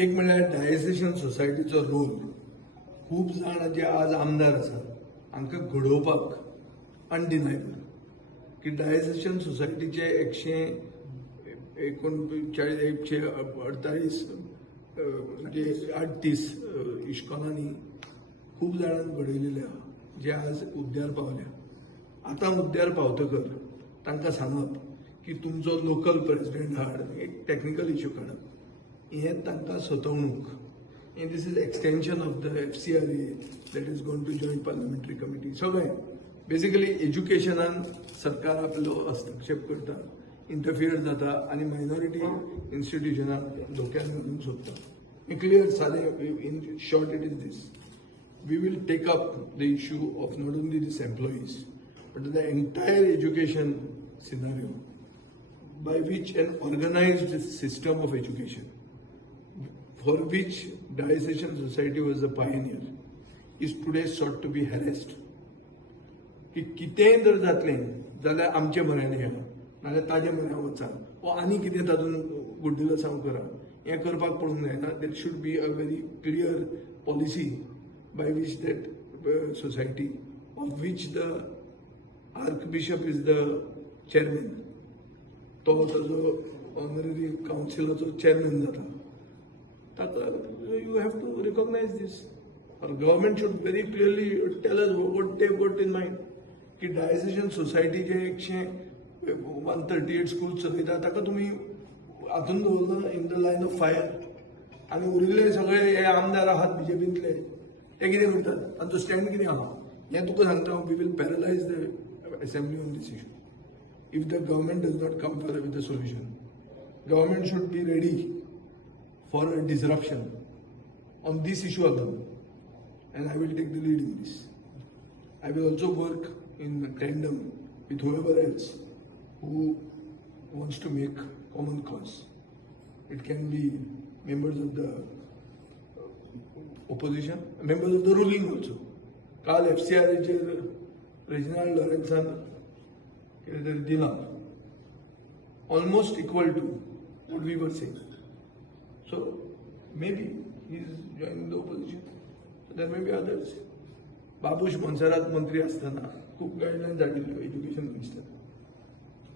एक म्हणल्यार डायसेशन सोसायटीचो रोल खूब जाण जे आज आमदार आसात हांकां घडोवपाक अनडिनायबल की डायसेशन सोसायटीचे 148 म्हणजे 38 इश्कोलांनी खूब जाणांक घडयलेले आहा जे आज मुद्द्यार पावल्या. आतां मुद्द्यार पावतकर तांकां सांगप की तुमचो लोकल प्रेसिडेंट हाड एक टॅक्निकल इश्यू काडप हें तांकां सतवणूक. And this is extension of the FCRA that is going to joint parliamentary committee. सगळें बेसिकली एज्युकेशनान सरकार आपलो हस्तक्षेप करता, इंटरफियर जाता आनी मायनॉरिटी इन्स्टिट्यूशनाक धोक्यान घालूंक सोदता. क्लियर सादें in short it is this. We will take up the issue of not only these employees but the entire education scenario by which an organized system of education for which Diocesan Society was a pioneer is today sought to be harassed. की कितेंय जर जातलें जाल्यार आमचे म्हऱ्यान या नाल्यार ताजे म्हऱ्यान वचा वा आनी कितें तातूंत गुड्डिलसांव करा हें करपाक पडूंक जायना. देर should be a very clear policy by which that society of which the Archbishop is the chairman, तो ताजो ऑनररी काउन्सिलाचो चेअरमॅन जाता. You have to recognize this. Our government should very clearly tell us what they got in mind. की डायसेशन society जे 138 school चलयता ताका तुमी हातून दवरला in the line of fire आनी उरिल्ले सगळे हे आमदार आहात बीजेपींतले ते कितें करतात आनी तो स्टँड कितें आहा हें तुका सांगता. We will paralyse the assembly on this issue if the government does not come for with the solution. Government should be ready for a disruption on this issue alone and I will take the lead in this. I will also work in tandem with whoever else who wants to make common cause. It can be members of the opposition, members of the ruling also. काल FCRA chair Reginald लॉरेन्सान कितें तरी दिलां almost equal to what we were saying. So maybe he is joining the opposition. So there may be others. Babush Monserrate मंत्री असताना खूप guideline धाडिल्ल्यो education minister.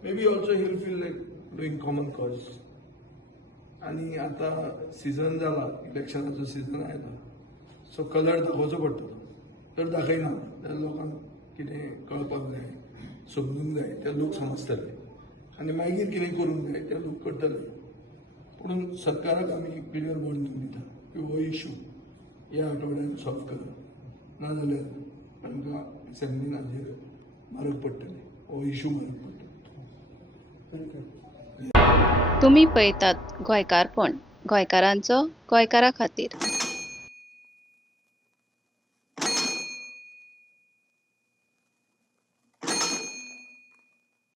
Maybe also he will feel like doing common cause. आणि आता season जाला, इलेक्शनाचो season आयला, so colour दाखोवचो पडटलो. जर दाखयना जाल्यार लोकांक कितें कळपाक जाय, समजूंक जाय ते लोक समजतले आनी मागीर कितें करूंक जाय ते लोक करतले. म्हणून सरकाराक आमी क्लियर वॉर्निंग दिता की हो इशू ह्या आठवड्यान सॉल्व करा, नाजाल्यार तांकां असेंब्लीन हाजेर मारक पडटले, हो इशू मारक पडटलो. तुम्ही पळयतात गोंयकारपण, गोंयकारांचो गोंयकारा खातीर.